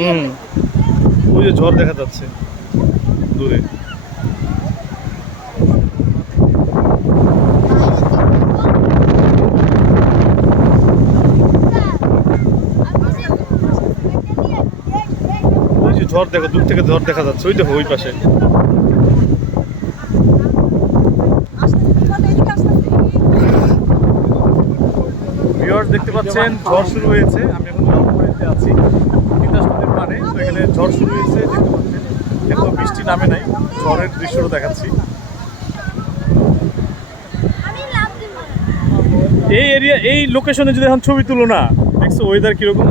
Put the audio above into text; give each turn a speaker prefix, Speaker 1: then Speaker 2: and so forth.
Speaker 1: হুম। ওই যে ঝড় দেখা যাচ্ছে দূরে। ঝড় দেখো, দূর থেকে ঝড় দেখা যাচ্ছে, ওই দেখো ওই পাশে। দেখতে পাচ্ছেন, ঝড় শুরু হয়েছে, আমি এখন আছি। তিতাস পাড়ে তো এখানে ঝড় শুরু হয়েছে দেখতে পাচ্ছেন এখনও বৃষ্টি নামে নাই, ঝড়ের দৃশ্যটা দেখাচ্ছি। এই এরিয়া এই লোকেশনে যদি এখন ছবি তুলো না, দেখছ ওয়েদার কীরকম?